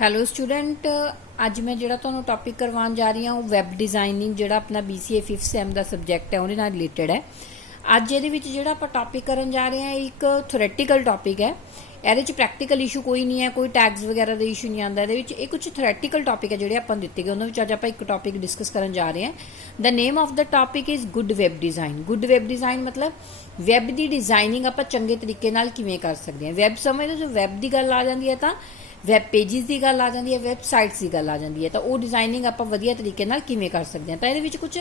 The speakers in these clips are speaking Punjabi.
ਹੈਲੋ ਸਟੂਡੈਂਟ, ਅੱਜ ਮੈਂ ਜਿਹੜਾ ਤੁਹਾਨੂੰ ਟੌਪਿਕ ਕਰਵਾਉਣ ਜਾ ਰਹੀ ਹਾਂ ਉਹ ਵੈਬ ਡਿਜ਼ਾਈਨਿੰਗ ਜਿਹੜਾ ਆਪਣਾ BCA 5th ਸੈਮ ਦਾ ਸਬਜੈਕਟ ਹੈ ਉਹਦੇ ਨਾਲ ਰਿਲੇਟਡ ਹੈ। ਅੱਜ ਇਹਦੇ ਵਿੱਚ ਜਿਹੜਾ ਆਪਾਂ ਟੌਪਿਕ ਕਰਨ ਜਾ ਰਹੇ ਹਾਂ ਇੱਕ ਥਿਓਰੈਟੀਕਲ ਟੌਪਿਕ ਹੈ। ਇਹਦੇ 'ਚ ਪ੍ਰੈਕਟੀਕਲ ਇਸ਼ੂ ਕੋਈ ਨਹੀਂ ਹੈ, ਕੋਈ ਟੈਗਸ ਵਗੈਰਾ ਦਾ ਇਸ਼ੂ ਨਹੀਂ ਆਉਂਦਾ। ਇਹਦੇ ਵਿੱਚ ਇਹ ਕੁਝ ਥਿਓਰੈਟੀਕਲ ਟੌਪਿਕ ਹੈ ਜਿਹੜੇ ਆਪਾਂ ਦਿੱਤੇ ਗਏ, ਉਹਨਾਂ ਵਿੱਚ ਅੱਜ ਆਪਾਂ ਇੱਕ ਟੌਪਿਕ ਡਿਸਕਸ ਕਰਨ ਜਾ ਰਹੇ ਹਾਂ। The name of the topic is good web design. Good web design ਮਤਲਬ ਵੈਬ ਦੀ ਡਿਜ਼ਾਈਨਿੰਗ ਆਪਾਂ ਚੰਗੇ ਤਰੀਕੇ ਨਾਲ ਕਿਵੇਂ ਕਰ ਸਕਦੇ ਹਾਂ। ਵੈਬ ਸਮਝਦੇ ਜੋ ਵੈਬ ਦੀ ਗੱਲ ਆ ਜਾਂਦੀ ਹੈ ਤਾਂ ਵੈਬ ਪੇਜਿਸ ਦੀ ਗੱਲ ਆ ਜਾਂਦੀ ਹੈ, ਵੈਬਸਾਈਟਸ ਦੀ ਗੱਲ ਆ ਜਾਂਦੀ ਹੈ, ਤਾਂ ਉਹ ਡਿਜ਼ਾਈਨਿੰਗ ਆਪਾਂ ਵਧੀਆ ਤਰੀਕੇ ਨਾਲ ਕਿਵੇਂ ਕਰ ਸਕਦੇ ਹਾਂ। ਤਾਂ ਇਹਦੇ ਵਿੱਚ ਕੁਝ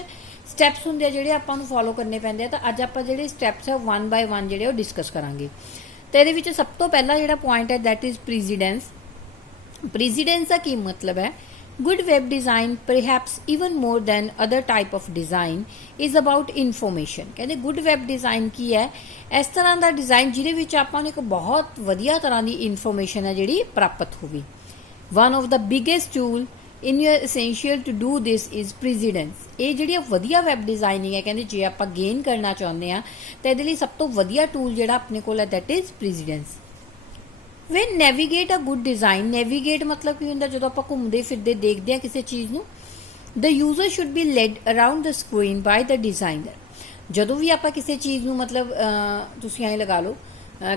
ਸਟੈਪਸ ਹੁੰਦੇ ਆ ਜਿਹੜੇ ਆਪਾਂ ਨੂੰ ਫੋਲੋ ਕਰਨੇ ਪੈਂਦੇ ਆ। ਤਾਂ ਅੱਜ ਆਪਾਂ ਜਿਹੜੇ ਸਟੈਪਸ ਆ 1 ਬਾਏ 1 ਜਿਹੜੇ ਉਹ ਡਿਸਕਸ ਕਰਾਂਗੇ। ਤਾਂ ਇਹਦੇ ਵਿੱਚ ਸਭ ਤੋਂ ਪਹਿਲਾ ਜਿਹੜਾ ਪੁਆਇੰਟ ਹੈ ਦੈਟ ਇਜ਼ ਪ੍ਰੀਸੀਡੈਂਸ। ਪ੍ਰੀਸੀਡੈਂਸ ਦਾ ਕੀ ਮਤਲਬ ਹੈ? Good web design, perhaps even more than other type of design, is about information. ਕਹਿੰਦੇ good web design ਕੀ ਹੈ? ਇਸ ਤਰ੍ਹਾਂ ਦਾ ਡਿਜ਼ਾਈਨ ਜਿਹਦੇ ਵਿੱਚ ਆਪਾਂ ਨੂੰ ਇੱਕ ਬਹੁਤ ਵਧੀਆ ਤਰ੍ਹਾਂ ਦੀ ਇਨਫੋਰਮੇਸ਼ਨ ਹੈ ਜਿਹੜੀ ਪ੍ਰਾਪਤ ਹੋਵੇ। One of the biggest tool in your essential to do this is precedence. ਇਹ ਜਿਹੜੀ ਵਧੀਆ ਵੈਬ ਡਿਜ਼ਾਈਨਿੰਗ ਹੈ, ਕਹਿੰਦੇ ਜੇ ਆਪਾਂ ਗੇਨ ਕਰਨਾ ਚਾਹੁੰਦੇ ਆ ਤਾਂ ਇਹਦੇ ਲਈ ਸਭ ਤੋਂ ਵਧੀਆ ਟੂਲ ਜਿਹੜਾ ਆਪਣੇ ਕੋਲ ਹੈ that is precedence. When navigate a good design, navigate मतलब ਕੀ ਹੁੰਦਾ? ਜਦੋਂ ਆਪਾਂ ਘੁੰਮਦੇ ਫਿਰਦੇ ਦੇਖਦੇ ਆ ਕਿਸੇ ਚੀਜ਼ ਨੂੰ, the user should be led around the screen by the designer. ਜਦੋਂ ਵੀ ਆਪਾਂ ਕਿਸੇ ਚੀਜ਼ ਨੂੰ ਮਤਲਬ ਤੁਸੀਂ ਐਂ ਲਗਾ ਲਓ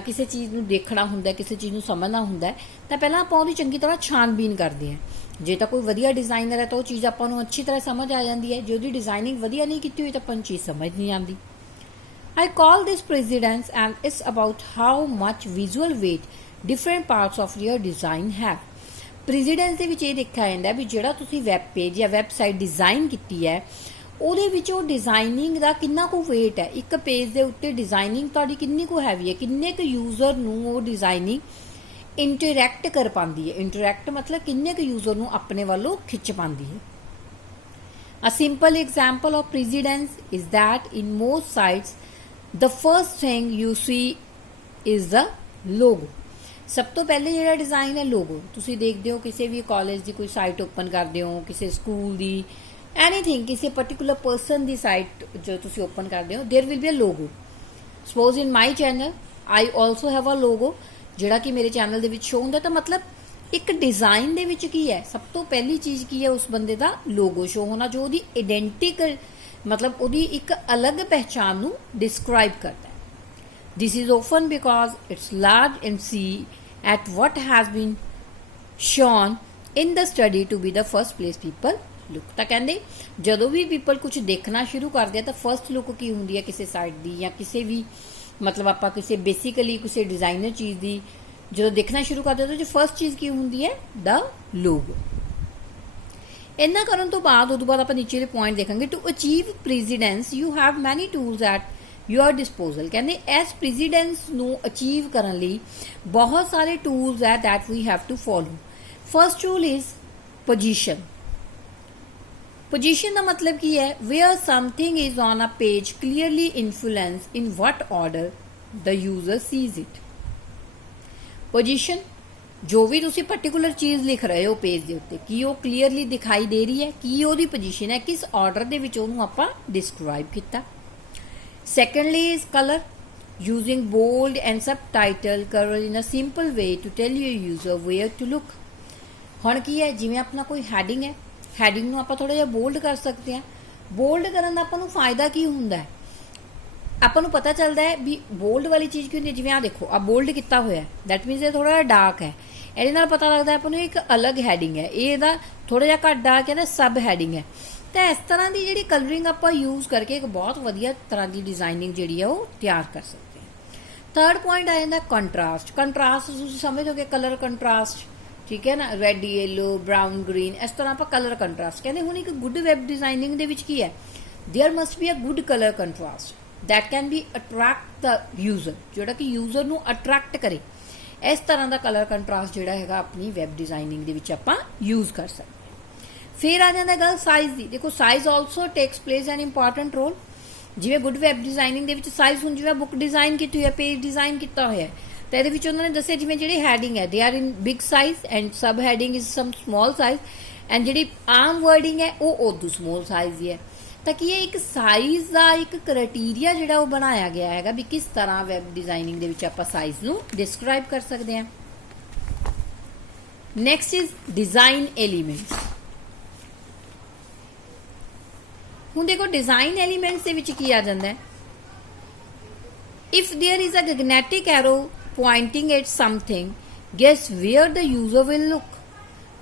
ਕਿਸੇ ਚੀਜ਼ ਨੂੰ ਦੇਖਣਾ ਹੁੰਦਾ, ਕਿਸੇ ਚੀਜ਼ ਨੂੰ ਸਮਝਣਾ ਹੁੰਦਾ ਤਾਂ ਪਹਿਲਾਂ ਆਪਾਂ ਉਹਦੀ ਚੰਗੀ ਤਰ੍ਹਾਂ ਛਾਣਬੀਨ ਕਰਦੇ ਆ। ਜੇ ਤਾਂ ਕੋਈ ਵਧੀਆ ਡਿਜ਼ਾਈਨਰ ਹੈ ਤਾਂ ਉਹ ਚੀਜ਼ ਆਪਾਂ ਨੂੰ ਅੱਛੀ ਤਰ੍ਹਾਂ ਸਮਝ ਆ ਜਾਂਦੀ ਹੈ। ਜੇ ਉਹਦੀ ਡਿਜ਼ਾਈਨਿੰਗ ਵਧੀਆ ਨਹੀਂ ਕੀਤੀ ਹੋਈ ਤਾਂ ਆਪਾਂ ਨੂੰ ਚੀਜ਼ ਸਮਝ ਨਹੀਂ ਆਉਂਦੀ। I call this precedence and it's about how much visual weight different parts of your design have. Precedence ਦੇ ਵਿੱਚ ਇਹ ਦੇਖਿਆ ਜਾਂਦਾ ਵੀ ਜਿਹੜਾ ਤੁਸੀਂ ਵੈਬ ਪੇਜ ਜਾਂ ਵੈਬਸਾਈਟ ਡਿਜ਼ਾਈਨ ਕੀਤੀ ਹੈ ਉਹਦੇ ਵਿੱਚ ਉਹ ਡਿਜ਼ਾਈਨਿੰਗ ਦਾ ਕਿੰਨਾ ਕੁ weight ਹੈ। ਇੱਕ ਪੇਜ ਦੇ ਉੱਤੇ ਡਿਜ਼ਾਈਨਿੰਗ ਤੁਹਾਡੀ ਕਿੰਨੀ ਕੁ ਹੈਵੀ ਹੈ, ਕਿੰਨੇ ਕੁ ਯੂਜ਼ਰ ਨੂੰ ਉਹ ਡਿਜ਼ਾਈਨਿੰਗ ਇੰਟਰੈਕਟ ਕਰ ਪਾਉਂਦੀ ਹੈ। ਇੰਟਰੈਕਟ ਮਤਲਬ ਕਿੰਨੇ ਕੁ ਯੂਜ਼ਰ ਨੂੰ ਆਪਣੇ ਵੱਲੋਂ ਖਿੱਚ ਪਾਉਂਦੀ ਹੈ। A simple example of precedence is that in most sites the first thing you see is the logo. ਸਭ ਤੋਂ ਪਹਿਲੇ ਜਿਹੜਾ ਡਿਜ਼ਾਈਨ ਹੈ ਲੋਗੋ। ਤੁਸੀਂ ਦੇਖਦੇ ਹੋ ਕਿਸੇ ਵੀ ਕਾਲਜ ਦੀ ਕੋਈ ਸਾਈਟ ਓਪਨ ਕਰਦੇ ਹੋ, ਕਿਸੇ ਸਕੂਲ ਦੀ, ਐਨੀਥਿੰਗ, ਕਿਸੇ ਪਰਟੀਕੂਲਰ ਪਰਸਨ ਦੀ ਸਾਈਟ ਜੋ ਤੁਸੀਂ ਓਪਨ ਕਰਦੇ ਹੋ, there will be a logo. Suppose in my channel I also have a logo ਜਿਹੜਾ ਕਿ ਮੇਰੇ ਚੈਨਲ ਦੇ ਵਿੱਚ ਸ਼ੋ ਹੁੰਦਾ। ਤਾਂ ਮਤਲਬ ਇੱਕ ਡਿਜ਼ਾਈਨ ਦੇ ਵਿੱਚ ਕੀ ਹੈ? ਸਭ ਤੋਂ ਪਹਿਲੀ ਚੀਜ਼ ਕੀ ਹੈ? ਉਸ ਬੰਦੇ ਦਾ ਲੋਗੋ ਸ਼ੋ ਹੋਣਾ ਜੋ ਉਹਦੀ ਆਇਡੈਂਟੀਕਲ ਮਤਲਬ ਉਹਦੀ ਇੱਕ ਅਲੱਗ ਪਹਿਚਾਣ ਨੂੰ ਡਿਸਕ੍ਰਾਈਬ ਕਰਦਾ ਹੈ। This is often because it's large and see at what has been shown in the study to be the first place people look. ਤਾਂ ਕਹਿੰਦੇ ਜਦੋਂ ਵੀ people ਕੁਝ ਦੇਖਣਾ ਸ਼ੁਰੂ ਕਰਦੇ ਆ ਤਾਂ ਫਰਸਟ ਲੁੱਕ ਕੀ ਹੁੰਦੀ ਹੈ ਕਿਸੇ ਸਾਈਟ ਦੀ ਜਾਂ ਕਿਸੇ ਵੀ ਮਤਲਬ ਆਪਾਂ ਕਿਸੇ ਬੇਸਿਕਲੀ ਕਿਸੇ ਡਿਜ਼ਾਈਨਰ ਚੀਜ਼ ਦੀ ਜਦੋਂ ਦੇਖਣਾ ਸ਼ੁਰੂ ਕਰਦੇ ਆ ਤਾਂ ਫਰਸਟ ਚੀਜ਼ ਕੀ ਹੁੰਦੀ ਹੈ? ਦਾ ਲੋਗੋ। ਇੰਨਾ ਕਰਨ ਤੋਂ ਬਾਅਦ ਉਦੋਂ ਬਾਅਦ ਆਪਾਂ ਨੀਚੇ ਦੇ ਪੁਆਇੰਟ ਦੇਖਾਂਗੇ। To achieve precedence you have many tools at your disposal. ਕਹਿੰਦੇ ਇਸ ਪ੍ਰੀਸੀਡੈਂਸ ਨੂੰ ਅਚੀਵ ਕਰਨ ਲਈ ਬਹੁਤ ਸਾਰੇ ਟੂਲਸ ਹੈ that we have to follow. First tool is position. Position ਦਾ ਮਤਲਬ ਕੀ ਹੈ? Where something is on a page clearly influence in what order the user sees it. Position ਜੋ ਵੀ ਤੁਸੀਂ ਪਰਟੀਕੂਲਰ ਚੀਜ਼ ਲਿਖ ਰਹੇ ਹੋ ਪੇਜ ਦੇ ਉੱਤੇ, ਕੀ ਉਹ ਕਲੀਅਰਲੀ ਦਿਖਾਈ ਦੇ ਰਹੀ ਹੈ? ਕੀ ਉਹਦੀ ਪੋਜੀਸ਼ਨ ਹੈ? ਕਿਸ ਆਰਡਰ ਦੇ ਵਿੱਚ ਉਹਨੂੰ ਆਪਾਂ ਡਿਸਕ੍ਰਾਈਬ ਕੀਤਾ। Secondly is color. Using bold and subtitle color in a simple way to tell your user where to look. ਹੁਣ ਕੀ ਹੈ? ਜਿਵੇਂ ਆਪਣਾ ਕੋਈ ਹੈਡਿੰਗ ਹੈ, ਹੈਡਿੰਗ ਨੂੰ ਆਪਾਂ ਥੋੜਾ ਜਿਹਾ ਬੋਲਡ ਕਰ ਸਕਦੇ ਹਾਂ। ਬੋਲਡ ਕਰਨ ਦਾ ਆਪਾਂ ਨੂੰ ਫਾਇਦਾ ਕੀ ਹੁੰਦਾ ਹੈ? ਆਪਾਂ ਨੂੰ ਪਤਾ ਚੱਲਦਾ ਹੈ ਵੀ ਬੋਲਡ ਵਾਲੀ ਚੀਜ਼ ਕੀ ਹੁੰਦੀ ਹੈ। ਜਿਵੇਂ ਆ ਦੇਖੋ ਆ ਬੋਲਡ ਕੀਤਾ ਹੋਇਆ, ਦੈਟ ਮੀਨਸ ਇਹ ਥੋੜਾ ਜਿਹਾ ਡਾਰਕ ਹੈ। ਇਹਦੇ ਨਾਲ ਪਤਾ ਲੱਗਦਾ ਆਪਾਂ ਨੂੰ ਇੱਕ ਅਲੱਗ ਹੈਡਿੰਗ ਹੈ, ਇਹ ਇਹਦਾ ਥੋੜਾ ਜਿਹਾ ਘੱਟ ਡਾਰਕ ਹੈ ਨਾ, ਸਬ ਹੈਡਿੰਗ ਹੈ। ਤਾਂ ਇਸ ਤਰ੍ਹਾਂ ਦੀ ਜਿਹੜੀ ਕਲਰਿੰਗ ਆਪਾਂ ਯੂਜ਼ ਕਰਕੇ ਇੱਕ ਬਹੁਤ ਵਧੀਆ ਤਰ੍ਹਾਂ ਦੀ ਡਿਜ਼ਾਈਨਿੰਗ ਜਿਹੜੀ ਹੈ ਉਹ ਤਿਆਰ ਕਰ ਸਕਦੇ ਹਾਂ। ਥਰਡ ਪੁਆਇੰਟ ਆ ਜਾਂਦਾ ਕੰਟਰਾਸਟ। ਕੰਟਰਾਸਟ ਤੁਸੀਂ ਸਮਝੋਗੇ ਕਲਰ ਕੰਟਰਾਸਟ, ਠੀਕ ਹੈ ਨਾ, ਰੈੱਡ, ਯੈਲੋ, ਬਰਾਊਨ, ਗ੍ਰੀਨ, ਇਸ ਤਰ੍ਹਾਂ ਆਪਾਂ ਕਲਰ ਕੰਟਰਾਸਟ ਕਹਿੰਦੇ। ਹੁਣ ਇੱਕ ਗੁੱਡ ਵੈਬ ਡਿਜ਼ਾਈਨਿੰਗ ਦੇ ਵਿੱਚ ਕੀ ਹੈ? There must be a good colour contrast that can be attract the user, ਜਿਹੜਾ ਕਿ ਯੂਜ਼ਰ ਨੂੰ ਅਟਰੈਕਟ ਕਰੇ। ਇਸ ਤਰ੍ਹਾਂ ਦਾ ਕਲਰ ਕੰਟਰਾਸਟ ਜਿਹੜਾ ਹੈਗਾ ਆਪਣੀ ਵੈਬ ਡਿਜ਼ਾਈਨਿੰਗ ਦੇ ਵਿੱਚ ਆਪਾਂ ਯੂਜ਼ ਕਰ ਸਕਦੇ। ਫਿਰ ਆ ਜਾਂਦਾ ਗੱਲ ਸਾਈਜ਼ ਦੀ। ਦੇਖੋ ਸਾਈਜ਼ ਆਲਸੋ ਟੇਕਸ ਪਲੇਸ ਐਨ ਇੰਪੋਰਟੈਂਟ ਰੋਲ। ਜਿਵੇਂ ਗੁੱਡ ਵੈਬ ਡਿਜ਼ਾਈਨਿੰਗ ਦੇ ਵਿੱਚ ਸਾਈਜ਼ ਹੁਣ ਜਿਵੇਂ ਬੁੱਕ ਡਿਜ਼ਾਈਨ ਕੀਤੀ ਹੋਈ ਹੈ, ਪੇਜ ਡਿਜ਼ਾਈਨ ਕੀਤਾ ਹੋਇਆ ਤਾਂ ਇਹਦੇ ਵਿੱਚ ਉਹਨਾਂ ਨੇ ਦੱਸਿਆ ਜਿਵੇਂ ਜਿਹੜੀ ਹੈਡਿੰਗ ਹੈ they are in big size and sub heading is sum small size and ਜਿਹੜੀ ਆਮ ਵਰਡਿੰਗ ਹੈ ਉਹ ਉਦੋਂ ਸਮਾਲ ਸਾਈਜ਼ ਦੀ ਹੈ। ਤਾਂ ਕੀ ਇਹ ਇੱਕ ਸਾਈਜ਼ ਦਾ ਇੱਕ ਕ੍ਰਾਈਟੇਰੀਆ ਜਿਹੜਾ ਉਹ ਬਣਾਇਆ ਗਿਆ ਹੈਗਾ ਵੀ ਕਿਸ ਤਰ੍ਹਾਂ ਵੈਬ ਡਿਜ਼ਾਈਨਿੰਗ ਦੇ ਵਿੱਚ ਆਪਾਂ ਸਾਈਜ਼ ਨੂੰ ਡਿਸਕ੍ਰਾਈਬ ਕਰ ਸਕਦੇ ਹਾਂ। Next is design elements. ਹੁਣ ਦੇਖੋ ਡਿਜ਼ਾਈਨ ਐਲੀਮੈਂਟਸ ਦੇ ਵਿੱਚ ਕੀ ਆ ਜਾਂਦਾ ਹੈ, if there is a magnetic arrow pointing at something, guess where the user will look।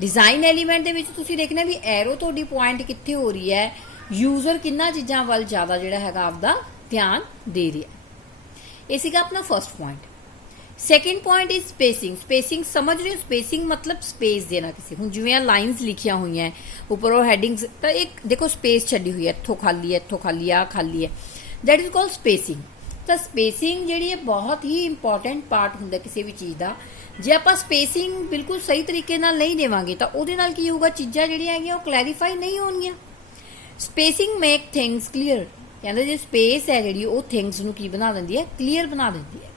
Design element ਦੇ ਵਿੱਚ ਤੁਸੀਂ ਦੇਖਣਾ ਵੀ ਐਰੋ ਤੁਹਾਡੀ ਪੁਆਇੰਟ ਕਿੱਥੇ ਹੋ ਰਹੀ ਹੈ, ਯੂਜ਼ਰ ਕਿੰਨਾ ਚੀਜ਼ਾਂ ਵੱਲ ਜ਼ਿਆਦਾ ਜਿਹੜਾ ਹੈਗਾ ਆਪਦਾ ਧਿਆਨ ਦੇ ਰਿਹਾ ਹੈ। ਇਹ ਸੀਗਾ ਆਪਣਾ first point. Second point is spacing. Spacing ਸਮਝ ਰਹੇ ਹੋ, ਸਪੇਸਿੰਗ ਮਤਲਬ ਸਪੇਸ ਦੇਣਾ ਕਿਸੇ। ਹੁਣ ਜਿਵੇਂ ਆ ਲਾਈਨਸ ਲਿਖੀਆਂ ਹੋਈਆਂ ਉੱਪਰ ਉਹ ਹੈਡਿੰਗਸ, ਤਾਂ ਇੱਕ ਦੇਖੋ ਸਪੇਸ ਛੱਡੀ ਹੋਈ ਹੈ, ਇੱਥੋਂ ਖਾਲੀ ਹੈ, ਇੱਥੋਂ ਖਾਲੀ ਆ, ਖਾਲੀ ਹੈ, ਦੈਟ ਇਜ਼ ਕਾਲਡ ਸਪੇਸਿੰਗ। ਤਾਂ ਸਪੇਸਿੰਗ ਜਿਹੜੀ ਹੈ ਬਹੁਤ ਹੀ ਇੰਪੋਰਟੈਂਟ ਪਾਰਟ ਹੁੰਦਾ ਕਿਸੇ ਵੀ ਚੀਜ਼ ਦਾ। ਜੇ ਆਪਾਂ ਸਪੇਸਿੰਗ ਬਿਲਕੁਲ ਸਹੀ ਤਰੀਕੇ ਨਾਲ ਨਹੀਂ ਦੇਵਾਂਗੇ ਤਾਂ ਉਹਦੇ ਨਾਲ ਕੀ ਹੋਊਗਾ, ਚੀਜ਼ਾਂ ਜਿਹੜੀਆਂ ਹੈਗੀਆਂ ਉਹ ਕਲੈਰੀਫਾਈ ਨਹੀਂ ਹੋਣਗੀਆਂ। Spacing make things clear. ਕਹਿੰਦੇ ਜੇ ਸਪੇਸ ਹੈ ਜਿਹੜੀ ਉਹ ਥਿੰਗਸ ਨੂੰ ਕੀ ਬਣਾ ਦਿੰਦੀ ਹੈ, ਕਲੀਅਰ ਬਣਾ ਦਿੰਦੀ ਹੈ।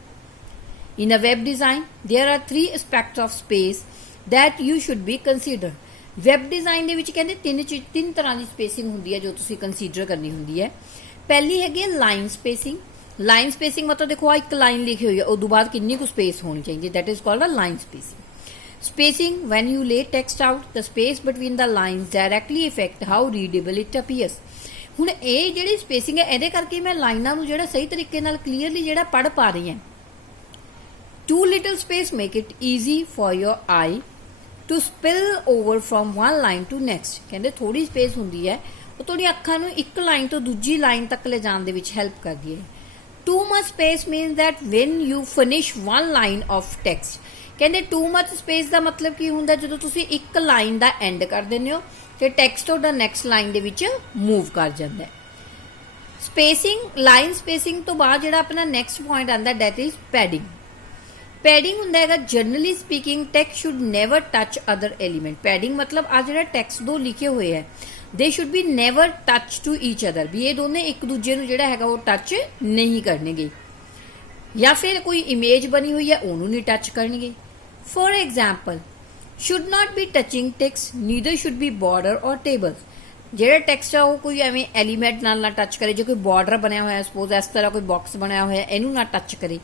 In a web design, there are 3 aspects of space that you should be consider। web design ਦੇ ਵਿੱਚ ਕਹਿੰਦੇ ਤਿੰਨ ਤਰ੍ਹਾਂ ਦੀ ਸਪੇਸਿੰਗ ਹੁੰਦੀ ਹੈ ਜੋ ਤੁਸੀਂ ਕੰਸੀਡਰ ਕਰਨੀ ਹੁੰਦੀ ਹੈ। ਪਹਿਲੀ ਹੈਗੀ ਹੈ ਲਾਈਨ ਸਪੇਸਿੰਗ। ਲਾਈਨ ਸਪੇਸਿੰਗ ਮਤਲਬ ਦੇਖੋ ਆ ਇੱਕ ਲਾਈਨ ਲਿਖੀ ਹੋਈ ਹੈ, ਉਸ ਤੋਂ ਬਾਅਦ ਕਿੰਨੀ ਕੁ ਸਪੇਸ ਹੋਣੀ ਚਾਹੀਦੀ ਹੈ, that is called a line spacing। Spacing, when you lay text out, the space between the lines directly affect how readable it appears। ਹੁਣ ਇਹ ਜਿਹੜੀ ਸਪੇਸਿੰਗ ਹੈ ਇਹਦੇ ਕਰਕੇ ਮੈਂ ਲਾਈਨਾਂ ਨੂੰ ਜਿਹੜਾ ਸਹੀ ਤਰੀਕੇ ਨਾਲ ਕਲੀਅਰਲੀ ਜਿਹੜਾ ਪੜ੍ਹ ਪਾ ਰਹੀ ਹਾਂ। Too little space make it easy for your eye to spill over from one line to next। ਕਹਿੰਦੇ ਥੋੜੀ ਸਪੇਸ ਹੁੰਦੀ ਹੈ ਉਹ ਤੁਹਾਡੀ ਅੱਖਾਂ ਨੂੰ ਇੱਕ ਲਾਈਨ ਤੋਂ ਦੂਜੀ ਲਾਈਨ ਤੱਕ ਲੈ ਜਾਣ ਦੇ ਵਿੱਚ ਹੈਲਪ ਕਰਦੀ ਹੈ। Too much space means that when you finish one line of text, ਕਹਿੰਦੇ too much space ਦਾ ਮਤਲਬ ਕੀ ਹੁੰਦਾ, ਜਦੋਂ ਤੁਸੀਂ ਇੱਕ ਲਾਈਨ ਦਾ ਐਂਡ ਕਰ ਦਿੰਦੇ ਹੋ ਤੇ ਟੈਕਸਟ ਤੁਹਾਡਾ ਨੈਕਸਟ ਲਾਈਨ ਦੇ ਵਿੱਚ ਮੂਵ ਕਰ ਜਾਂਦਾ ਹੈ। ਸਪੇਸਿੰਗ, ਲਾਈਨ ਸਪੇਸਿੰਗ ਤੋਂ ਬਾਅਦ ਜਿਹੜਾ ਆਪਣਾ ਨੈਕਸਟ ਪੁਆਇੰਟ ਆਉਂਦਾ ਦੈਟ ਇਜ਼ ਪੈਡਿੰਗ। ਪੈਡਿੰਗ ਹੁੰਦਾ ਹੈਗਾ generally speaking text should never touch other element. Padding ਮਤਲਬ ਆ ਜਿਹੜਾ ਟੈਕਸਟ ਦੋ ਲਿਖੇ ਹੋਏ ਹੈ they should be never touch to each other, ਵੀ ਇਹ ਦੋਨੇ ਇੱਕ ਦੂਜੇ ਨੂੰ ਜਿਹੜਾ ਹੈਗਾ ਉਹ ਟੱਚ ਨਹੀਂ ਕਰਨਗੇ। ਜਾਂ ਫਿਰ ਕੋਈ ਇਮੇਜ ਬਣੀ ਹੋਈ ਹੈ ਉਹਨੂੰ ਨਹੀਂ ਟੱਚ ਕਰਨਗੇ। For example, should not be touching text, neither should be border ਔਰ ਟੇਬਲਸ। ਜਿਹੜਾ ਟੈਕਸਟ ਆ ਉਹ ਕੋਈ ਐਵੇਂ ਐਲੀਮੈਂਟ ਨਾਲ ਨਾ ਟੱਚ ਕਰੇ। ਜੇ ਕੋਈ ਬਾਰਡਰ ਬਣਿਆ ਹੋਇਆ, ਸਪੋਜ਼ ਇਸ ਤਰ੍ਹਾਂ ਕੋਈ ਬਾਕਸ ਬਣਿਆ ਹੋਇਆ, ਇਹਨੂੰ ਨਾ ਟੱਚ ਕਰੇ।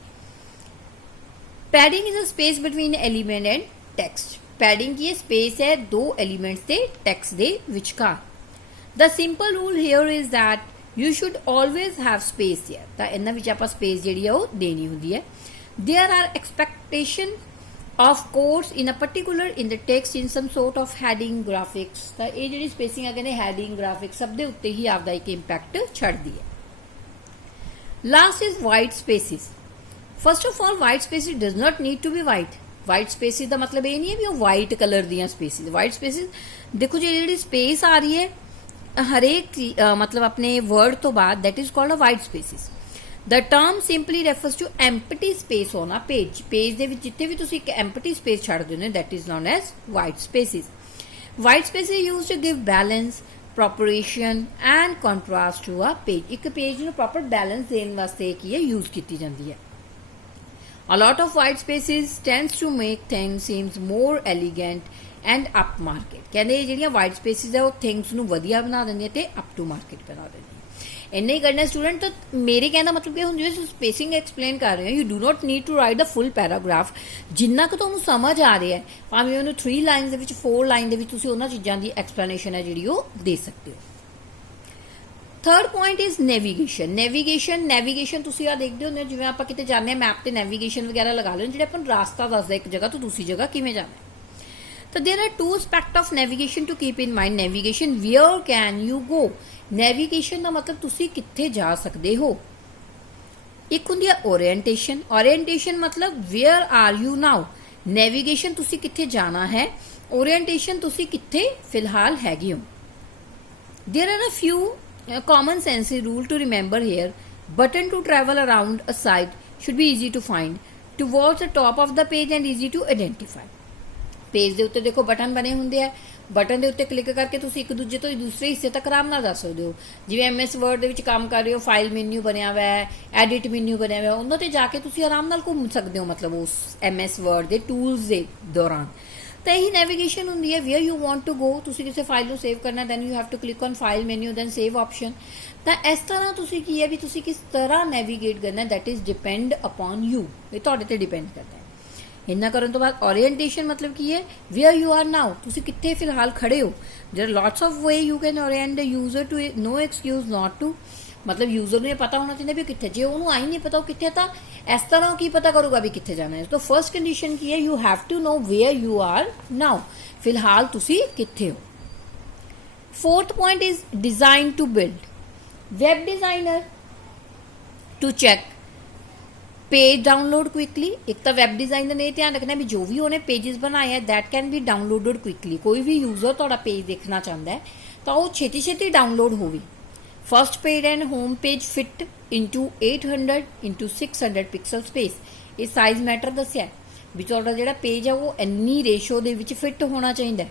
Padding is a space between element and text. Padding ਕੀ ਹੈ, ਸਪੇਸ ਹੈ ਦੋ ਐਲੀਮੈਂਟਸ ਤੇ ਟੈਕਸਟ ਦੇ ਵਿਚਕਾਰ। The simple rule here is that you should always have space here। ਤਾਂ ਇਹਨਾਂ ਵਿੱਚ ਆਪਾਂ ਸਪੇਸ ਜਿਹੜੀ ਆ ਉਹ ਦੇਣੀ ਹੁੰਦੀ ਹੈ। There are expectation of course in a particular in the text in some sort of heading graphics। ਤਾਂ ਇਹ ਜਿਹੜੀ ਸਪੇਸਿੰਗ ਆ ਕਹਿੰਦੇ ਹੈਡਿੰਗ ਗ੍ਰਾਫਿਕਸ ਸਭ ਦੇ ਉੱਤੇ ਹੀ ਆਪਦਾ ਇੱਕ ਇੰਪੈਕਟ ਛੱਡਦੀ ਹੈ। Last is white spaces। First of all, white spaces does not need to be white। white spaces ਦਾ ਮਤਲਬ ਇਹ ਨਹੀਂ ਹੈ ਵੀ ਉਹ white ਕਲਰ ਦੀਆਂ ਸਪੇਸਿਸ। white spaces ਦੇਖੋ ਜਿਹੜੀ ਸਪੇਸ ਆ ਰਹੀ ਹੈ ਹਰੇਕ ਮਤਲਬ ਆਪਣੇ ਵਰਡ ਤੋਂ ਬਾਅਦ that is called a white spaces। The term simply refers to empty space on a page। Page ਦੇ ਵਿੱਚ ਜਿੱਥੇ ਵੀ ਤੁਸੀਂ ਇੱਕ empty space ਛੱਡ ਦਿੰਦੇ ਹੋ that is known as white spaces। white spaces are used to give balance, proportion and contrast to a page। ਇੱਕ ਪੇਜ ਨੂੰ ਪ੍ਰੋਪਰ ਬੈਲੈਂਸ ਦੇਣ ਵਾਸਤੇ ਕੀ ਹੈ ਯੂਜ਼ ਕੀਤੀ ਜਾਂਦੀ ਹੈ। A lot of white spaces tends to make things seems more elegant and up market। ਕਹਿੰਦੇ ਜਿਹੜੀਆਂ white spaces ਹੈ ਉਹ things ਨੂੰ ਵਧੀਆ ਬਣਾ ਦਿੰਦੀਆਂ ਤੇ up to market ਬਣਾ ਦਿੰਦੀਆਂ। ਇੰਨੇ ਹੀ ਕਰਨਾ ਸਟੂਡੈਂਟ। ਤਾਂ ਮੇਰੇ ਕਹਿਣ ਦਾ ਮਤਲਬ ਕਿ ਹੁਣ ਜਿਵੇਂ ਸਪੇਸਿੰਗ ਐਕਸਪਲੇਨ ਕਰ ਰਹੇ ਹੋ, you do not need to write the full paragraph. ਜਿੰਨਾ ਕੁ ਤੁਹਾਨੂੰ ਸਮਝ ਆ ਰਿਹਾ ਹੈ ਭਾਵੇਂ ਉਹਨੂੰ 3 ਲਾਈਨਸ ਦੇ ਵਿੱਚ 4 ਲਾਈਨ ਦੇ ਵਿੱਚ ਤੁਸੀਂ ਉਹਨਾਂ ਚੀਜ਼ਾਂ ਦੀ ਐਕਸਪਲੇਨੇਸ਼ਨ ਹੈ ਜਿਹੜੀ ਉਹ ਦੇ ਸਕਦੇ ਹੋ। Third point is navigation. Navigation ਤੁਸੀਂ ਆ ਦੇਖਦੇ ਹੁੰਦੇ ਹੋ ਜਿਵੇਂ ਆਪਾਂ ਕਿਤੇ ਜਾਂਦੇ ਹਾਂ ਮੈਪ ਤੇ ਨੈਵੀਗੇਸ਼ਨ ਵਗੈਰਾ ਲਗਾ ਲੈਣ ਜਿਹੜੇ ਆਪਾਂ ਨੂੰ ਰਾਸਤਾ ਦੱਸਦਾ ਇੱਕ ਜਗ੍ਹਾ ਤੋਂ ਦੂਸਰੀ ਜਗ੍ਹਾ ਕਿਵੇਂ ਜਾਣਾ ਹੈ। ਤਾਂ there are 2 aspects of navigation to keep in mind। navigation, where can you go। navigation ਦਾ ਮਤਲਬ ਤੁਸੀਂ ਕਿੱਥੇ ਜਾ ਸਕਦੇ ਹੋ। ਇੱਕ ਹੁੰਦੀ ਹੈ orientation ਮਤਲਬ where are you now। navigation ਤੁਸੀਂ ਕਿੱਥੇ ਜਾਣਾ ਹੈ, orientation ਤੁਸੀਂ ਕਿੱਥੇ ਫਿਲਹਾਲ ਹੈਗੇ ਹੋ। there are a few common sense rule to remember here। button to travel around a site should be easy to find, towards the top of the page and easy to identify। Page ਦੇ ਉੱਤੇ ਦੇਖੋ ਬਟਨ ਬਣੇ ਹੁੰਦੇ ਆ, ਬਟਨ ਦੇ ਉੱਤੇ ਕਲਿੱਕ ਕਰਕੇ ਤੁਸੀਂ ਇੱਕ ਦੂਜੇ ਤੋਂ ਦੂਸਰੇ ਹਿੱਸੇ ਤੱਕ ਆਰਾਮ ਨਾਲ ਜਾ ਸਕਦੇ ਹੋ। ਜਿਵੇਂ MS ਵਰਡ ਦੇ ਵਿੱਚ ਕੰਮ ਕਰ ਰਹੇ ਹੋ, ਫਾਈਲ ਮੈਨਿਊ ਬਣਿਆ ਹੋਇਆ ਹੈ, ਐਡਿਟ ਮੈਨਿਊ ਬਣਿਆ ਹੋਇਆ, ਉਹਨਾਂ ਤੇ ਜਾ ਕੇ ਤੁਸੀਂ ਆਰਾਮ ਨਾਲ ਘੁੰਮ ਸਕਦੇ ਹੋ ਮਤਲਬ ਉਸ MS ਵਰਡ ਦੇ ਟੂਲਸ ਦੇ ਦੌਰਾਨ। ਤਾਂ ਇਹੀ ਨੈਵੀਗੇਸ਼ਨ ਹੁੰਦੀ ਹੈ। Where you want to go, ਤੁਸੀਂ ਕਿਸੇ ਫਾਈਲ ਨੂੰ ਸੇਵ ਕਰਨਾ then you have to click on file menu then save option. ਤਾਂ ਇਸ ਤਰ੍ਹਾਂ ਤੁਸੀਂ ਕੀ ਹੈ ਵੀ ਤੁਸੀਂ ਕਿਸ ਤਰ੍ਹਾਂ ਨੈਵੀਗੇਟ ਕਰਨਾ that is depend upon you. ਇਹ ਤੁਹਾਡੇ ਤੇ ਡਿਪੈਂਡ ਕਰਦਾ ਹੈ। इन्ना करन तो बाद ओरिएंटेशन मतलब की है वेयर यू आर नाउ, तुसी कित्थे फिलहाल खड़े हो। There are lots of way you can orient the user to know excuse not to, मतलब यूजर ने पता होना चाहिए भी कितने, जे उन्होंने आई नहीं पता कितने तो इस तरह की पता करूगा भी कितने जाना है। तो फर्स्ट कंडीशन की है you have to know where you are now, फिलहाल तुसी कितने हो। Fourth point is design to build, web designer to check page download quickly. एक तो वैब डिजाइनर ने ध्यान रखना भी जो भी उन्हें पेजेस बनाए हैं that can be downloaded quickly. कोई भी यूजर थोड़ा पेज देखना चाहता है तो वो छेती छेती डाउनलोड होवे। First page and home page fit into 800 into 600 pixel space, ये साइज मैटर दसिया भी थोड़ा जो पेज है वो इन्नी रेशो के फिट होना चाहिए।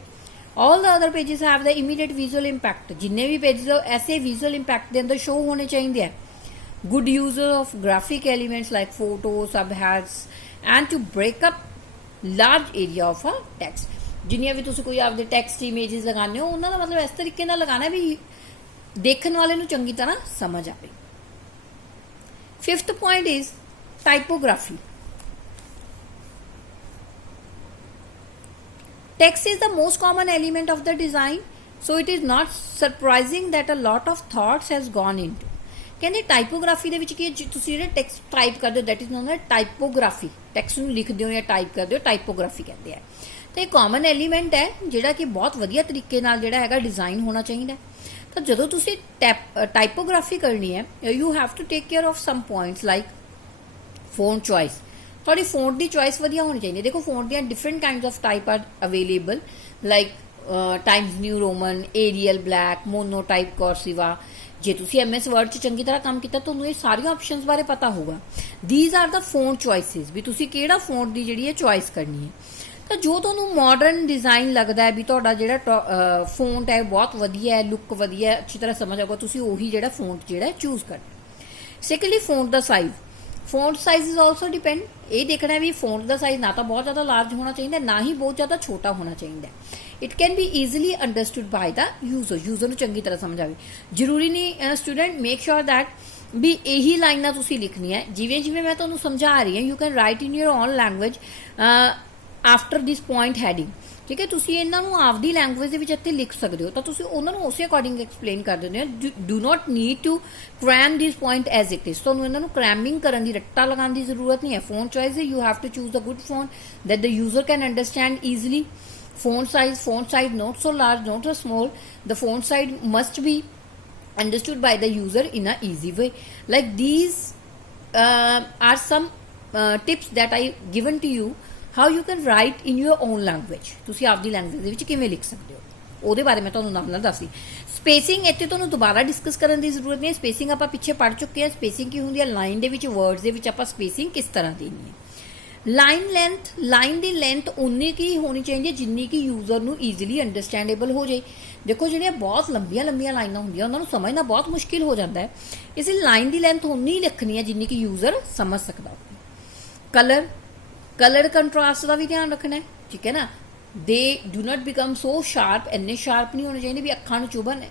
All the other pages have the immediate visual impact, जिन्ने भी पेजेस ऐसे विजुअल इंपैक्ट के अंदर शो होने चाहिए है। Good user of graphic elements like photos, subheads, and to break up large area of a text. जिन्हें भी तुसी कोई आपदे टेक्स्ट इमेजेस लगाने हो उन्होंने मतलब इस तरीके नाल लगाना भी देखने वाले नू चंगी तरह समझ आवे। Fifth point is typography. Text is the most common element of the design, so it is not surprising that a lot of thoughts has gone into। ਕਹਿੰਦੇ ਟਾਈਪੋਗ੍ਰਾਫੀ ਦੇ ਵਿੱਚ ਕੀ ਤੁਸੀਂ ਜਿਹੜੇ ਟੈਕਸਟ ਟਾਈਪ ਕਰਦੇ ਹੋ ਦੈਟ ਇਜ਼ ਨੋਨ ਐ ਟਾਈਪੋਗ੍ਰਾਫੀ, ਟੈਕਸਟ ਨੂੰ ਲਿਖਦੇ ਹੋ ਜਾਂ ਟਾਈਪ ਕਰਦੇ ਹੋ ਟਾਈਪੋਗ੍ਰਾਫੀ ਕਹਿੰਦੇ ਆ। ਤੇ ਇਹ ਕਾਮਨ ਐਲੀਮੈਂਟ ਹੈ ਜਿਹੜਾ ਕਿ ਬਹੁਤ ਵਧੀਆ ਤਰੀਕੇ ਨਾਲ ਜਿਹੜਾ ਹੈਗਾ ਡਿਜ਼ਾਈਨ ਹੋਣਾ ਚਾਹੀਦਾ। ਤਾਂ ਜਦੋਂ ਤੁਸੀਂ ਟਾਈਪੋਗ੍ਰਾਫੀ ਕਰਨੀ ਹੈ you have to take care of some points like font choice, ਤੁਹਾਡੀ ਫੋਂਟ ਦੀ ਚੋਇਸ ਵਧੀਆ ਹੋਣੀ ਚਾਹੀਦੀ। ਦੇਖੋ ਫੋਂਟ ਦੀਆਂ different kinds of type are available like Times New Roman, Arial Black, Monotype, Corsiva. ਜੇ ਤੁਸੀਂ MS ਵਰਡ 'ਚ ਚੰਗੀ ਤਰ੍ਹਾਂ ਕੰਮ ਕੀਤਾ ਤੁਹਾਨੂੰ ਇਹ ਸਾਰੀਆਂ ਆਪਸ਼ਨਸ ਬਾਰੇ ਪਤਾ ਹੋਊਗਾ। These are the font choices, ਵੀ ਤੁਸੀਂ ਕਿਹੜਾ ਫੋਂਟ ਦੀ ਜਿਹੜੀ ਹੈ ਚੋਇਸ ਕਰਨੀ ਹੈ। ਤਾਂ ਜੋ ਤੁਹਾਨੂੰ ਮਾਡਰਨ ਡਿਜ਼ਾਈਨ ਲੱਗਦਾ ਹੈ ਵੀ ਤੁਹਾਡਾ ਜਿਹੜਾ ਫੋਂਟ ਹੈ ਬਹੁਤ ਵਧੀਆ ਹੈ, ਲੁੱਕ ਵਧੀਆ, ਅੱਛੀ ਤਰ੍ਹਾਂ ਸਮਝ ਆਊਗਾ, ਤੁਸੀਂ ਉਹੀ ਜਿਹੜਾ ਫੋਂਟ ਜਿਹੜਾ ਚੂਜ਼ ਕਰਨਾ। Secondly font the size, font size is also depend, ਇਹ ਦੇਖਣਾ ਵੀ ਫੋਂਟ ਦਾ ਸਾਈਜ਼ ਨਾ ਤਾਂ ਬਹੁਤ ਜ਼ਿਆਦਾ ਲਾਰਜ ਹੋਣਾ ਚਾਹੀਦਾ ਨਾ ਹੀ ਬਹੁਤ ਜ਼ਿਆਦਾ ਛੋਟਾ ਹੋਣਾ ਚਾਹੀਦਾ। It can be easily understood by the user ਨੂੰ ਚੰਗੀ ਤਰ੍ਹਾਂ ਸਮਝ ਆਵੇ। ਜ਼ਰੂਰੀ ਨਹੀਂ ਸਟੂਡੈਂਟ ਮੇਕ ਸ਼ੋਰ ਦੈਟ ਵੀ ਇਹੀ ਲਾਈਨਾਂ ਤੁਸੀਂ ਲਿਖਣੀਆਂ ਜਿਵੇਂ ਜਿਵੇਂ ਮੈਂ ਤੁਹਾਨੂੰ ਸਮਝਾ ਰਹੀ ਹਾਂ। You can right in your own language after this point heading, ਠੀਕ ਹੈ। ਤੁਸੀਂ ਇਹਨਾਂ ਨੂੰ ਆਪਦੀ ਲੈਂਗੁਏਜ ਦੇ ਵਿੱਚ ਇੱਥੇ ਲਿਖ ਸਕਦੇ ਹੋ ਤਾਂ ਤੁਸੀਂ ਉਹਨਾਂ ਨੂੰ ਉਸੇ ਅਕੋਰਡਿੰਗ ਐਕਸਪਲੇਨ ਕਰ ਦਿੰਦੇ ਹੋ। Do not need to cram this point as it is, ਤੁਹਾਨੂੰ ਇਹਨਾਂ ਨੂੰ ਕ੍ਰੈਮਿੰਗ ਕਰਨ ਦੀ, ਰੱਟਾ ਲਗਾਉਣ ਦੀ ਜ਼ਰੂਰਤ ਨਹੀਂ ਹੈ। Font choice you have to choose the good font that the user can understand easily. Font size not so large, not so small. The font size must be understood by the user in a easy way. Like these are some tips that I given to you how you can write in your own language. ਤੁਸੀਂ ਆਪਦੀ ਲੈਂਗੁਏਜ ਦੇ ਵਿੱਚ ਕਿਵੇਂ ਲਿਖ ਸਕਦੇ ਹੋ ਉਹਦੇ ਬਾਰੇ ਮੈਂ ਤੁਹਾਨੂੰ ਨਾਲ ਦੱਸੀ। ਸਪੇਸਿੰਗ ਇੱਥੇ ਤੁਹਾਨੂੰ ਦੁਬਾਰਾ ਡਿਸਕਸ ਕਰਨ ਦੀ ਜ਼ਰੂਰਤ ਨਹੀਂ ਹੈ। ਸਪੇਸਿੰਗ ਆਪਾਂ ਪਿੱਛੇ ਪੜ੍ਹ ਚੁੱਕੇ ਹਾਂ। ਸਪੇਸਿੰਗ ਕੀ ਹੁੰਦੀ ਹੈ, ਲਾਈਨ ਦੇ ਵਿੱਚ ਵਰਡਸ ਦੇ ਵਿੱਚ ਆਪਾਂ ਸਪੇਸਿੰਗ ਕਿਸ ਤਰ੍ਹਾਂ ਦੇਣੀ ਹੈ। ਲਾਈਨ ਲੈਂਥ, ਲਾਈਨ ਦੀ ਲੈਂਥ ਉਨੀ ਕੀ ਹੋਣੀ ਚਾਹੀਦੀ ਹੈ ਜਿੰਨੀ ਕਿ ਯੂਜ਼ਰ ਨੂੰ ਈਜ਼ੀਲੀ ਅੰਡਰਸਟੈਂਡੇਬਲ ਹੋ ਜਾਏ। ਦੇਖੋ ਜਿਹੜੀਆਂ ਬਹੁਤ ਲੰਬੀਆਂ ਲੰਬੀਆਂ ਲਾਈਨਾਂ ਹੁੰਦੀਆਂ ਉਹਨਾਂ ਨੂੰ ਸਮਝਣਾ ਬਹੁਤ ਮੁਸ਼ਕਿਲ ਹੋ ਜਾਂਦਾ ਹੈ, ਇਸ ਲਈ ਲਾਈਨ ਦੀ ਲੈਂਥ ਉਨੀ ਲਿਖਣੀ ਹੈ ਜਿੰਨੀ ਕਿ ਯੂਜ਼ਰ ਸਮਝ ਸਕਦਾ ਹੋਵੇ। ਕਲਰ ਕੰਟਰਾਸਟ ਦਾ ਵੀ ਧਿਆਨ ਰੱਖਣਾ ਹੈ, ਠੀਕ ਹੈ ਨਾ। ਦੇ do not become so sharp, ਇੰਨੇ ਸ਼ਾਰਪ ਨਹੀਂ ਹੋਣੇ ਚਾਹੀਦੇ ਵੀ ਅੱਖਾਂ ਨੂੰ ਚੁਭਣ,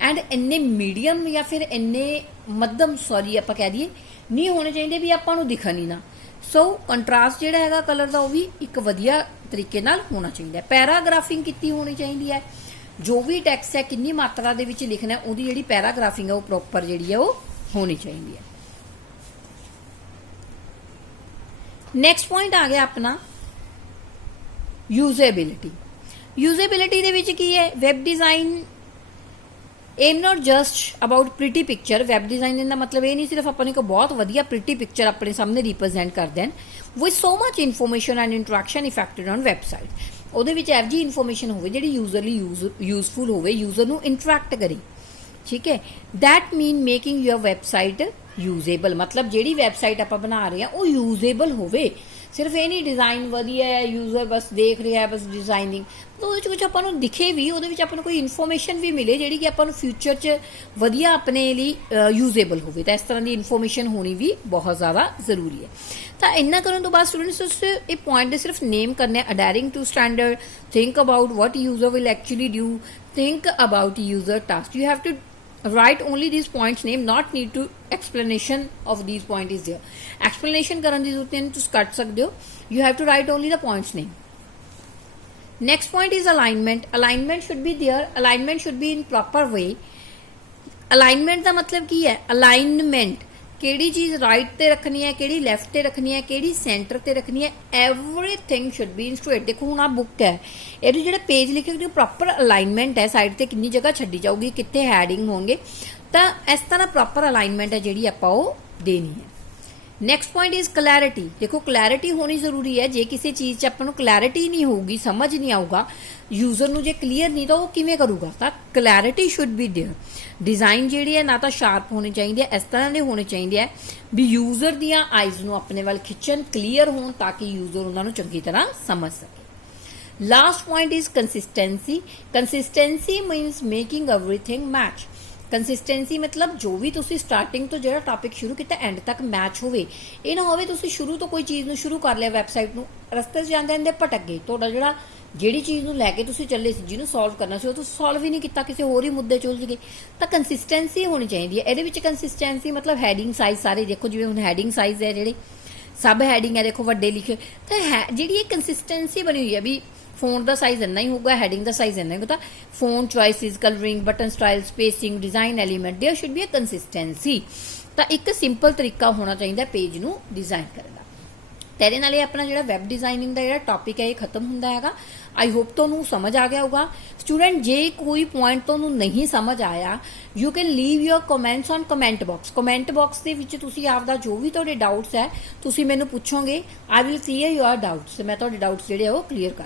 ਐਂਡ ਇੰਨੇ ਮੀਡੀਅਮ ਜਾਂ ਫਿਰ ਇੰਨੇ ਮੱਧਮ ਆਪਾਂ ਕਹਿ ਦਈਏ ਨਹੀਂ ਹੋਣੇ ਚਾਹੀਦੇ ਵੀ ਆਪਾਂ ਨੂੰ ਦਿਖਣ ਹੀ ਨਾ। ਸੋ ਕੰਟਰਾਸਟ ਜਿਹੜਾ ਹੈਗਾ ਕਲਰ ਦਾ ਉਹ ਵੀ ਇੱਕ ਵਧੀਆ ਤਰੀਕੇ ਨਾਲ ਹੋਣਾ ਚਾਹੀਦਾ ਹੈ। ਪੈਰਾਗ੍ਰਾਫਿੰਗ ਕੀਤੀ ਹੋਣੀ ਚਾਹੀਦੀ ਹੈ, ਜੋ ਵੀ ਟੈਕਸਟ ਹੈ ਕਿੰਨੀ ਮਾਤਰਾ ਦੇ ਵਿੱਚ ਲਿਖਣਾ ਉਹਦੀ ਜਿਹੜੀ ਪੈਰਾਗ੍ਰਾਫਿੰਗ ਹੈ ਉਹ ਪ੍ਰੋਪਰ ਜਿਹੜੀ ਹੈ ਉਹ ਹੋਣੀ ਚਾਹੀਦੀ ਹੈ। ਨੈਕਸਟ ਪੁਆਇੰਟ ਆ ਗਿਆ ਆਪਣਾ ਯੂਜ਼ੇਬਿਲਿਟੀ। ਯੂਜ਼ੇਬਿਲਿਟੀ ਦੇ ਵਿੱਚ ਕੀ ਹੈ, web design aim not just about pretty picture. Web designing ਦਾ ਮਤਲਬ ਇਹ ਨਹੀਂ ਸਿਰਫ ਆਪਾਂ ਨੂੰ ਇੱਕ ਬਹੁਤ ਵਧੀਆ ਪ੍ਰੀਟੀ ਪਿਕਚਰ ਆਪਣੇ ਸਾਹਮਣੇ ਰਿਪਰੈਜ਼ੈਂਟ ਕਰਦੇ ਹਨ with so much information and interaction affected on website. ਉਹਦੇ ਵਿੱਚ ਇਹੋ ਜਿਹੀ ਇਨਫੋਰਮੇਸ਼ਨ ਹੋਵੇ ਜਿਹੜੀ ਯੂਜ਼ਰ ਲਈ ਯੂਜ਼ਫੁਲ ਹੋਵੇ, ਯੂਜ਼ਰ ਨੂੰ ਇੰਟਰੈਕਟ ਕਰੇ, ਠੀਕ ਹੈ। That mean making your website usable, ਮਤਲਬ ਜਿਹੜੀ ਵੈਬਸਾਈਟ ਆਪਾਂ ਬਣਾ ਰਹੇ ਹਾਂ ਉਹ ਯੂਜ਼ੇਬਲ ਹੋਵੇ। ਸਿਰਫ ਇਹ ਨਹੀਂ ਡਿਜ਼ਾਈਨ ਵਧੀਆ ਹੈ, ਯੂਜ਼ਰ ਬਸ ਦੇਖ ਰਿਹਾ ਬਸ ਡਿਜ਼ਾਈਨਿੰਗ, ਉਹਦੇ ਵਿੱਚ ਕੁਝ ਆਪਾਂ ਨੂੰ ਦਿਖੇ ਵੀ, ਉਹਦੇ ਵਿੱਚ ਆਪਾਂ ਨੂੰ ਕੋਈ ਇਨਫੋਰਮੇਸ਼ਨ ਵੀ ਮਿਲੇ ਜਿਹੜੀ ਕਿ ਆਪਾਂ ਨੂੰ ਫਿਊਚਰ 'ਚ ਵਧੀਆ ਆਪਣੇ ਲਈ ਯੂਜ਼ੇਬਲ ਹੋਵੇ। ਤਾਂ ਇਸ ਤਰ੍ਹਾਂ ਦੀ ਇਨਫੋਰਮੇਸ਼ਨ ਹੋਣੀ ਵੀ ਬਹੁਤ ਜ਼ਿਆਦਾ ਜ਼ਰੂਰੀ ਹੈ। ਤਾਂ ਇੰਨਾ ਕਰਨ ਤੋਂ ਬਾਅਦ ਸਟੂਡੈਂਟਸ ਇਹ ਪੁਆਇੰਟ ਦੇ ਸਿਰਫ ਨੇਮ ਕਰਨੇ, adhering to standard, think about what user will actually do, think about user task. You have to write only these points name, not need to explanation of these point is there. Explanation ਕਰਨ ਦੀ ਜ਼ਰੂਰਤ ਨਹੀਂ, ਤੁਸੀਂ ਕੱਟ ਸਕਦੇ ਹੋ. You have to write only the points name. Next point is alignment. Alignment should be there. Alignment should be in proper way. Alignment ਦਾ ਮਤਲਬ ਕੀ ਹੈ? Alignment ਕਿਹੜੀ ਚੀਜ਼ ਰਾਈਟ ਤੇ ਰੱਖਣੀ ਹੈ, ਕਿਹੜੀ ਲੈਫਟ ਤੇ ਰੱਖਣੀ ਹੈ, ਕਿਹੜੀ ਸੈਂਟਰ ਤੇ ਰੱਖਣੀ ਹੈ, everything should be in straight. ਦੇਖੋ ਹੁਣ ਆ ਬੁੱਕ ਹੈ, ਇਹਦੇ ਜਿਹੜੇ ਪੇਜ ਲਿਖੇ ਹੋਏ ਪ੍ਰੋਪਰ ਅਲਾਈਨਮੈਂਟ ਹੈ, ਸਾਈਡ ਤੇ ਕਿੰਨੀ ਜਗ੍ਹਾ ਛੱਡੀ ਜਾਊਗੀ, ਕਿੱਥੇ ਹੈਡਿੰਗ ਹੋਣਗੇ, ਤਾਂ ਇਸ ਤਰ੍ਹਾਂ ਪ੍ਰੋਪਰ ਅਲਾਈਨਮੈਂਟ ਹੈ ਜਿਹੜੀ ਆਪਾਂ ਉਹ ਦੇਣੀ ਹੈ. Next point is clarity. ਦੇਖੋ ਕਲੈਰਿਟੀ ਹੋਣੀ ਜ਼ਰੂਰੀ ਹੈ. ਜੇ ਕਿਸੇ ਚੀਜ਼ 'ਚ ਆਪਾਂ ਨੂੰ ਕਲੈਰਿਟੀ ਨਹੀਂ ਹੋਊਗੀ, ਸਮਝ ਨਹੀਂ ਆਊਗਾ, ਯੂਜ਼ਰ ਨੂੰ ਜੇ ਕਲੀਅਰ ਨਹੀਂ ਤਾਂ ਉਹ ਕਿਵੇਂ ਕਰੂਗਾ, ਤਾਂ clarity should be there. Design ਜਿਹੜੀ ਹੈ ਨਾ ਤਾਂ ਸ਼ਾਰਪ ਹੋਣੇ ਚਾਹੀਦੇ, ਇਸ ਤਰ੍ਹਾਂ ਦੇ ਹੋਣੇ ਚਾਹੀਦੇ ਹੈ ਵੀ ਯੂਜ਼ਰ ਦੀਆਂ ਆਈਜ਼ ਨੂੰ ਆਪਣੇ ਵੱਲ ਖਿੱਚਣ, ਕਲੀਅਰ ਹੋਣ, ਤਾਂ ਕਿ ਯੂਜ਼ਰ ਉਹਨਾਂ ਨੂੰ ਚੰਗੀ ਤਰ੍ਹਾਂ ਸਮਝ ਸਕੇ. Last point is consistency. Consistency means making everything match. Consistency ਮਤਲਬ ਜੋ ਵੀ ਤੁਸੀਂ ਸਟਾਰਟਿੰਗ ਤੋਂ ਜਿਹੜਾ ਟਾਪਿਕ ਸ਼ੁਰੂ ਕੀਤਾ ਐਂਡ ਤੱਕ ਮੈਚ ਹੋਵੇ. ਇਹ ਨਾ ਹੋਵੇ ਤੁਸੀਂ ਸ਼ੁਰੂ ਤੋਂ ਕੋਈ ਚੀਜ਼ ਨੂੰ ਸ਼ੁਰੂ ਕਰ ਲਿਆ, ਵੈਬਸਾਈਟ ਨੂੰ ਰਸਤੇ 'ਚ ਜਾਂਦੇ ਜਾਂਦੇ ਭਟਕ ਗਏ, ਤੁਹਾਡਾ ਜਿਹੜੀ ਚੀਜ਼ ਨੂੰ ਲੈ ਕੇ ਤੁਸੀਂ ਚੱਲੇ ਸੀ, ਜਿਹਨੂੰ ਸੋਲਵ ਕਰਨਾ ਸੀ, ਉਹ ਤੁਸੀਂ ਸੋਲਵ ਹੀ ਨਹੀਂ ਕੀਤਾ, ਕਿਸੇ ਹੋਰ ਹੀ ਮੁੱਦੇ 'ਚ ਉਲਝ ਗਏ. ਤਾਂ ਕੰਸਿਸਟੈਂਸੀ ਹੋਣੀ ਚਾਹੀਦੀ ਹੈ. ਇਹਦੇ ਵਿੱਚ ਕੰਸਿਸਟੈਂਸੀ ਮਤਲਬ ਹੈਡਿੰਗ ਸਾਈਜ਼ ਸਾਰੇ ਦੇਖੋ, ਜਿਵੇਂ ਹੁਣ ਹੈਡਿੰਗ ਸਾਈਜ਼ ਹੈ, ਜਿਹੜੇ ਸਬ ਹੈਡਿੰਗ ਹੈ ਦੇਖੋ ਵੱਡੇ ਲਿਖੇ, ਤਾਂ ਜਿਹੜੀ ਇਹ ਕੰਸਿਸਟੈਂਸੀ ਬਣੀ ਹੋਈ ਹੈ ਵੀ ਫੋਨ ਦਾ ਸਾਈਜ਼ ਇੰਨਾ ਹੀ ਹੋਊਗਾ, ਹੈਡਿੰਗ ਦਾ ਸਾਈਜ਼ ਇੰਨਾ ਹੀ ਹੋਊਗਾ. Font choices, colouring, button style, spacing, design element, there should be a consistency. ਤਾਂ ਇੱਕ ਸਿੰਪਲ ਤਰੀਕਾ ਹੋਣਾ ਚਾਹੀਦਾ ਪੇਜ ਨੂੰ ਡਿਜ਼ਾਈਨ ਕਰਨ ਦਾ. ਤੇਰੇ ਨਾਲ ਇਹ ਆਪਣਾ ਜਿਹੜਾ ਵੈਬ ਡਿਜ਼ਾਈਨਿੰਗ ਦਾ ਜਿਹੜਾ ਟੌਪਿਕ ਹੈ ਇਹ ਖਤਮ ਹੁੰਦਾ ਹੈਗਾ. ਆਈ ਹੋਪ ਤੁਹਾਨੂੰ ਸਮਝ ਆ ਗਿਆ ਹੋਊਗਾ. ਸਟੂਡੈਂਟ ਜੇ ਕੋਈ ਪੁਆਇੰਟ ਤੁਹਾਨੂੰ ਨਹੀਂ ਸਮਝ ਆਇਆ, you can leave your comments on comment box. Comment box ਦੇ ਵਿੱਚ ਤੁਸੀਂ ਆਪਦਾ ਜੋ ਵੀ ਤੁਹਾਡੇ ਡਾਊਟਸ ਹੈ ਤੁਸੀਂ ਮੈਨੂੰ ਪੁੱਛੋਗੇ. I will clear your doubts. ਮੈਂ ਤੁਹਾਡੇ ਡਾਊਟਸ ਜਿਹੜੇ ਆ ਉਹ ਕਲੀਅਰ ਕਰ